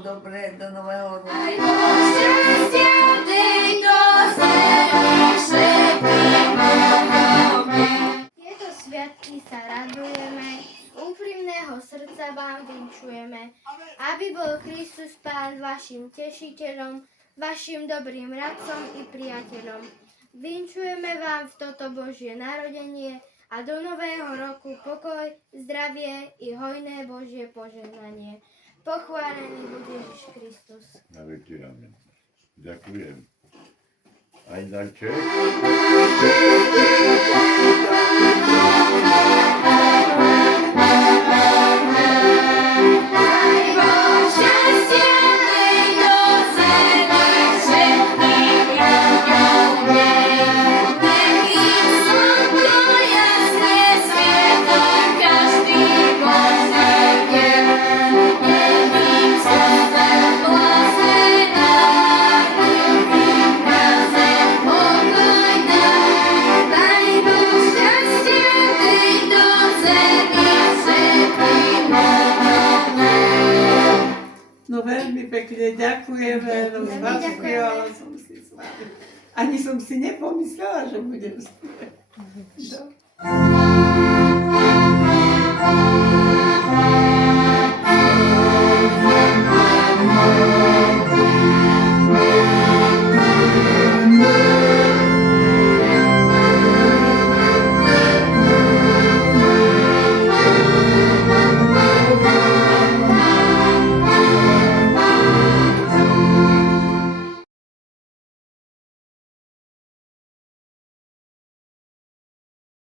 všetko dobré do nového roku. Aj po šťastia tejto zemi všetkým. Tieto sviatky sa radujeme, z úprimného srdca vám vinčujeme, aby bol Kristus Pán vašim tešiteľom, vašim dobrým radcom i priateľom. Vinčujeme vám v toto Božie narodenie a do nového roku pokoj, zdravie i hojné Božie požehnanie. Pochválený buď Ježiš Kristus. Na veky amen. Ďakujem. Aj na čest. Aj po šťastia tejto zemi všetkým ľuďom nej. Nech im slnko jasne svieti každý Boží deň. Nech im srdce blažená, nech im na zem pokoj daj. Daj po šťastia tejto zemi všetkým ľuďom nej. No veľmi pekne ďakujeme, no zaspievala som si s vami. Ani som si nepomyslela, že budem spievať.